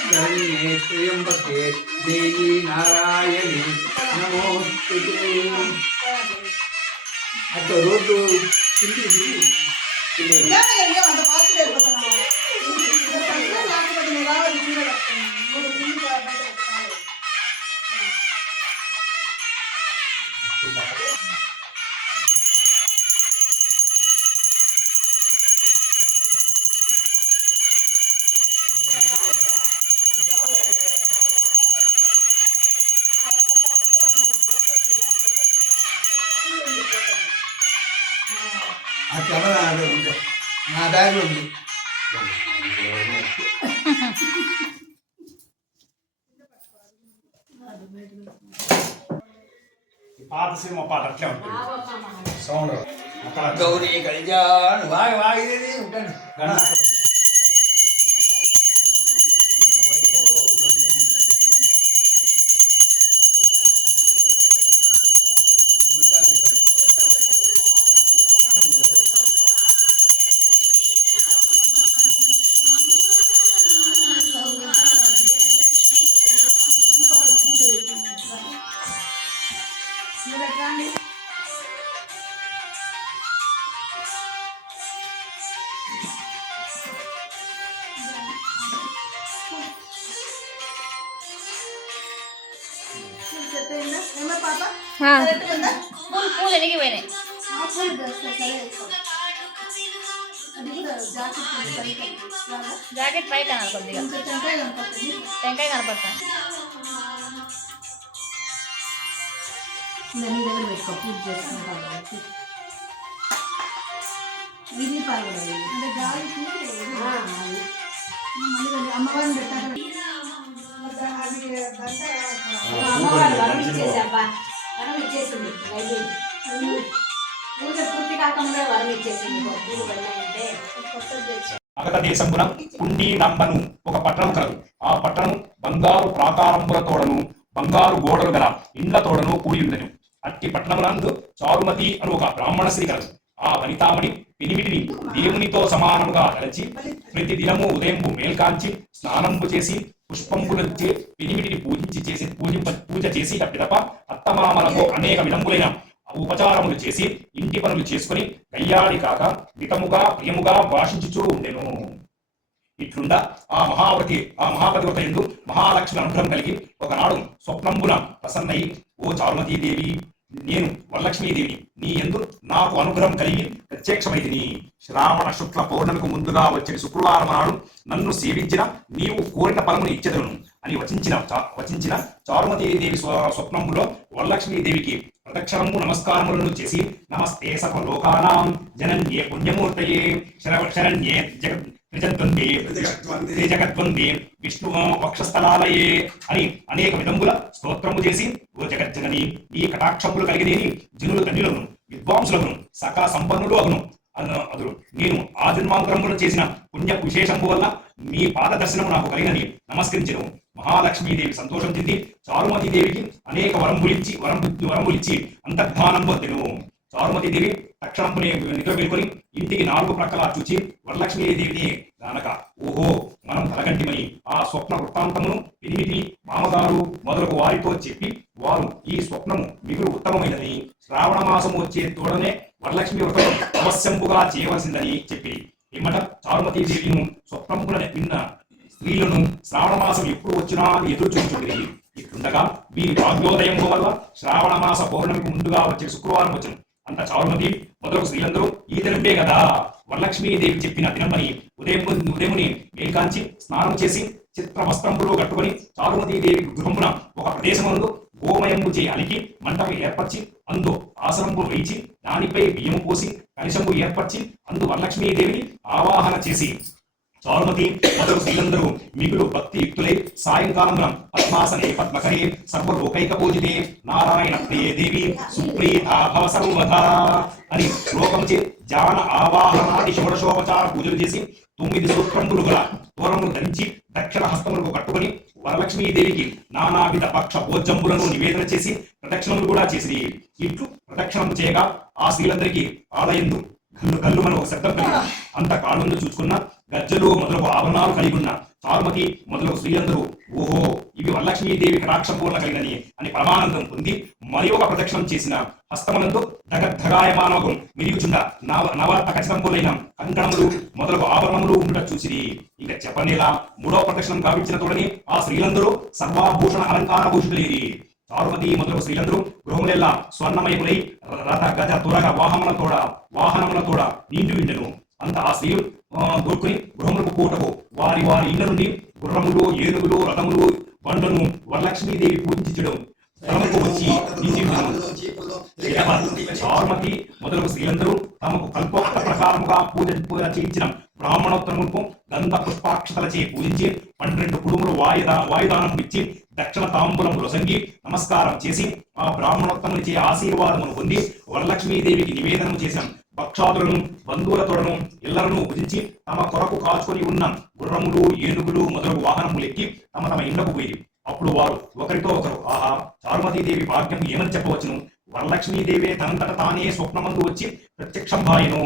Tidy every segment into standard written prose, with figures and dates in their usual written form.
शरण्ये त्र्यंबके देवी नारायणी नमोस्तुते। అట్లా రోడ్డు కిందికి ఆ కెమెరా ఉంది, నా బ్యాగ్లో ఉంది. పాత సినిమా పాట అట్లే ఉంటుంది సౌండ్. గౌరీ కళ్యాణ్ బాగా బాగా ఇది ఉంటాను. పూలు ఎనిగిపోయినాయి. జాకెట్ పై కనాలి కొద్దిగా, టెంకాయ కనపడతాను. నీ దగ్గర పెట్టుకో, పూజ చేసుకుంటాను. ఇది పర్వాలేదు అంటే గాలికి మళ్ళీ అమ్మవారిని పెట్టాలి. వరం ఇచ్చేసింది, పూజ పూర్తి కాకుండా వరం ఇచ్చేసింది. పూలు వెళ్ళాయంటే దేశంపున కుండీ నంబను ఒక పట్టణం కలదు. ఆ పట్టణం బంగారు ప్రాకారముల తోడను బంగారు గోడలు గల ఇండ్ల తోడను కూడి ఉండెను. అట్టి పట్టణమునందు చారుమతి అను ఒక బ్రాహ్మణ స్త్రీ కలదు. ఆ వనితామణి పినిమిటిని దేవునితో సమానముగా తలచి ప్రతి దినము ఉదయంపు మేల్కాంచి స్నానంపు చేసి పుష్పంబులచే పినిమిటిని పూజ చేసి తప్పిదప అత్తమామలకు అనేక విధములైన ఉపచారములు చేసి ఇంటి పనులు చేసుకుని కయ్యాడి కాక మితముగా ప్రియముగా భాషించుచూ ఉండెను. ఇట్లుండా ఆ మహాపతివ్రత యందు మహాలక్ష్మి అనుగ్రహం కలిగి ఒకనాడు స్వప్నంబున ప్రసన్నయి, ఓ చారుమతీదేవి, నేను వరలక్ష్మీదేవి, నీ యందు నాకు అనుగ్రహం కలిగి ప్రత్యక్షమైతిని. శ్రావణ శుక్ల పౌర్ణమికు ముందుగా వచ్చిన శుక్రవారం నాడు నన్ను సేవించిన నీవు కోరిన ఫలమును ఇచ్చెదను అని వచించిన చారుమతీదేవి స్వప్నములో వరలక్ష్మీదేవికి ప్రదక్షిణము నమస్కారములను చేసి, నమస్తే సర్వలోకానాం జనన్యే పుణ్యమూర్తయే శరణ్యే జగద్వందే విష్ణు వక్షస్థలాలయే అని అనేక విధముల స్తోత్రము చేసి, ఓ జగజ్జనని, ఈ కటాక్షములు కలిగినేని జనులు ధన్యులను విద్వాంసులను సకల సంపన్నులు అగును అదురు. నేను ఆ జన్మాంతరములు చేసిన పుణ్య విశేషము వల్ల మీ పాద దర్శనము నాకు కలిగినని నమస్కరించెను. మహాలక్ష్మీదేవి సంతోషం చెంది చారుమతీదేవికి అనేక వరములిచ్చి అంతర్ధానం పొందెను. చారుమతీదేవి తక్షణంపునే నిద్ర మేల్కొని ఇంటికి 4 ప్రక్కలా చూచి వరలక్ష్మీదేవిని గానక, ఓహో మనం తలగంటిమని ఆ స్వప్న వృత్తాంతమును పినిమిటి మామగారు మొదలగు వారితో చెప్పి, వారు ఈ స్వప్నము మిగులు ఉత్తమమైనదని, శ్రావణ మాసము వచ్చే తోడనే వరలక్ష్మి వ్రతం అవశ్యంపుగా చేయవలసిందని చెప్పి ఏమట చారుమతీదేవిను స్వప్నమున విన్న స్త్రీలను శ్రావణ మాసం ఎప్పుడు వచ్చినా అని ఎదురు చూచుండేది. ఇట్లుండగా వీరి భాగ్యోదయం వల్ల శ్రావణ మాస పౌర్ణమికి ముందుగా వచ్చే శుక్రవారం వచ్చను. అంత చారుమతి మొదలగు స్త్రీలందరూ ఈ దినమే కదా వరలక్ష్మీదేవి చెప్పిన దినమని ఉదయముని మేల్కాంచి స్నానం చేసి చిత్ర వస్త్రములు కట్టుకుని చారుమతీదేవి గృహమున ఒక ప్రదేశమునందు గోమయము చే అలికి మంటపు ఏర్పరిచి అందు ఆసనము వేయించి దానిపై బియ్యము పోసి కలశము ఏర్పరిచి అందు వరలక్ష్మీదేవిని ఆవాహన చేసి చారుమతి మొదలు స్త్రీలందరూ మిగులు భక్తి యుక్తులై సాయంకాలమున పద్మాసనే పద్మకరే సర్వలోకైక పూజితే నారాయణ ప్రియే దేవి సుప్రీతా భవ సర్వదా అని శ్లోకముచే జాన ఆవాహనాది షోడశోపచార పూజలు చేసి 9 సూత్రములు గల తోరమును ధరించి దక్షిణ హస్తములకు కట్టుకుని వరలక్ష్మీదేవికి నానావిధ పక్ష భోజంబులను నివేదన చేసి ప్రదక్షిణములు కూడా చేసి ఇట్లు ప్రదక్షిణము చేయగా ఆ స్త్రీలందరికీ ఆలయందు గల్లు గల్లు మన ఒక శబ్దం కలిగి అంత కాళ్ళను చూసుకున్న గజ్జలు మొదలగు ఆభరణాలు కలిగి ఉన్న చారుమతి మొదలగు స్త్రీలందరూ ఓహో ఇవి వరలక్ష్మీదేవి కటాక్షం పూర్ణ కలిగినని అని పరమానందం పొంది మరి ఒక ప్రదక్షిణం చేసిన హస్తములందు ధగాయమానోగం మిరుగుచుండ నవరత్న ఖచ్చితంపులైన కంకణములు మొదలగు ఆభరణములు ఉండుట చూసిరి. ఇక చెప్పనేలా మూడవ ప్రదక్షిణం గావించిన తోడని ఆ స్త్రీలందరూ సర్వాభూషణ అలంకార భూషితులేరి. చారుమతి మొదలగు స్త్రీలందరూ గృహములెల్లా స్వర్ణమయములై రథ గజ తురగ వాహనముల తోడ నిండి విండెను. అంత ఆ స్త్రీలు దొరుకుని గృహములకు పోటకు వారి వారి ఇళ్ల నుండి గుర్రములు, ఏనుగులు, రథములు, బండ్లను వరలక్ష్మీదేవి పూజించడం వచ్చి చారుమతి మొదలగు స్త్రీలందరూ తమకు కల్పోక్త ప్రకారముగా పూజ చేయించిన బ్రాహ్మణోత్తరములకు గంధ పుష్పాక్షతలచే పూజించి 12 కుడుములు వాయుదానం ఇచ్చి దక్షిణ తాంబూలము రొసంగి నమస్కారం చేసి ఆ బ్రాహ్మణోత్తమునిచే ఆశీర్వాదమును పొంది వరలక్ష్మీదేవికి నివేదనము చేశాం. భక్షాదులను బంధువులతోడను ఇళ్లను భుజించి తమ కొరకు కాచుకొని ఉన్న గుర్రములు, ఏనుగులు మొదలగు వాహనములు ఎక్కి తమ ఇండ్లకు పోయి అప్పుడు వారు ఒకరితో ఒకరు ఆహా చారుమతీదేవి భాగ్యం ఏమని చెప్పవచ్చును. వరలక్ష్మీదేవి తనంతట తానే స్వప్నమందు వచ్చి ప్రత్యక్షం భాయను.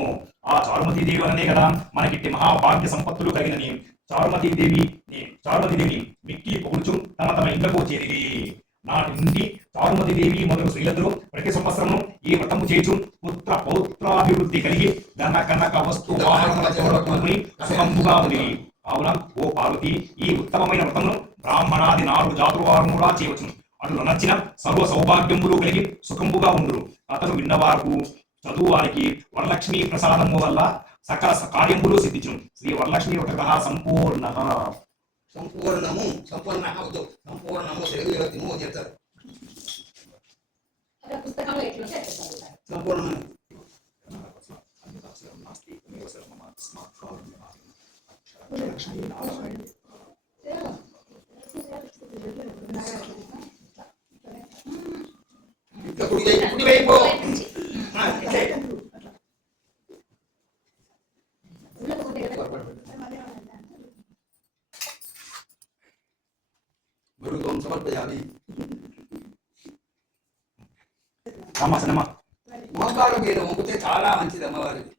ఆ చారుమతీదేవి అనే కదా మనకిట్టి మహాభాగ్య సంపత్తులు కలిగినని చారుమతీదేవిని మిక్కి పొగుడుచు తమ ఇండ్లకు చేరిరి. నాటి నుండి చారుమతీదేవి మొదలు స్త్రీలందరూ ప్రతి సంవత్సరము ఈ వ్రతము చేయుచు పుత్ర పౌత్రాభివృద్ధి కలిగి కనక వస్తు వాహనములతోని సుఖంబుగా ఉంది. కావున ఓ పార్వతి ఈ ఉత్తమమైన వ్రతమును బ్రాహ్మణాది 4 జాతుల వారు కూడా చేయవచ్చును. అటు నచ్చిన సర్వ సౌభాగ్యములు కలిగి సుఖంబుగా ఉండురు. అతను విన్నవారు చదువు వారికి వరలక్ష్మీ ప్రసాదము వల్ల సకల కార్యములు సిద్ధించును. శ్రీ వరలక్ష్మీ వ్రత సంపూర్ణ సంపూర్ణము సంపూర్ణము తెలుగు చెప్తారు. పుస్తకంలో ఎట్లుంటే సంపూర్ణము గురుత్వం సమర్పయామి. మోకాలు మీద మొక్కితే చాలా మంచిది అమ్మవారికి.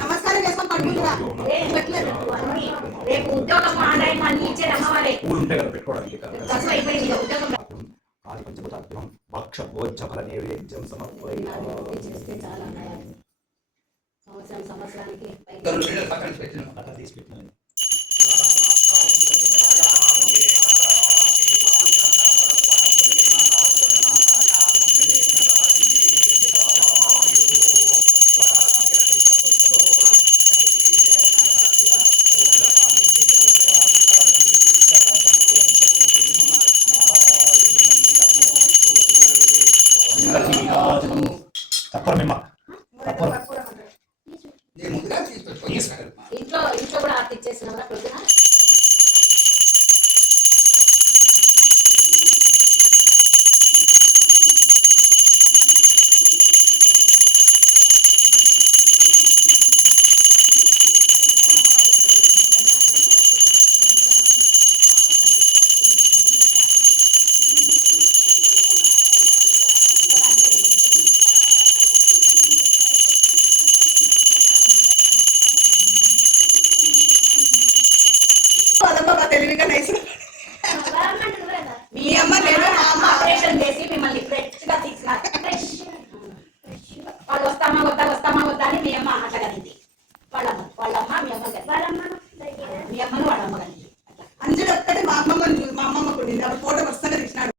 నమస్కారం చేసుకొని పడుకుంటురా. రేపు ఉద్యోగం ఆదాయం అన్ని ఇచ్చేది అమ్మవారే. సంవత్సరానికి ఇంట్లో కూడా ఆర్తి ఇచ్చేసిన పొద్దున మీ అమ్మ నేను మా అమ్మ ఆపరేషన్ చేసి మిమ్మల్ని ఫ్రెష్గా తీసుకురా. వాళ్ళు వస్తామా వద్దా అని మీ అమ్మ అట్లా కలిగింది. వాళ్ళమ్మ మీ అమ్మ మీ అమ్మను వాళ్ళమ్మ కలిగింది. అంజలి ఒక్కటే మా అమ్మమ్మ కొట్టింది. అప్పుడు ఫోటో వస్తానే తీసినాడు.